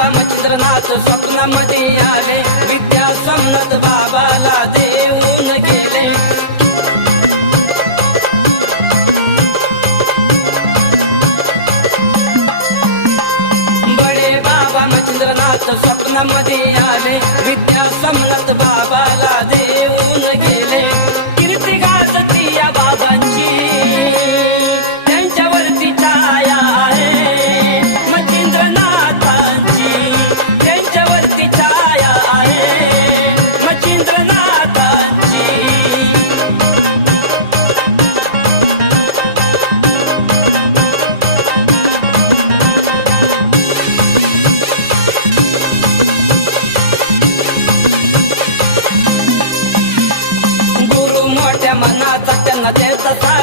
रामचंद्रनाथ स्वप्नामध्ये आले. विद्या समनत बाबाला देऊन गेले. बडे बाबा मच्छिंद्रनाथ स्वप्नामध्ये teta tá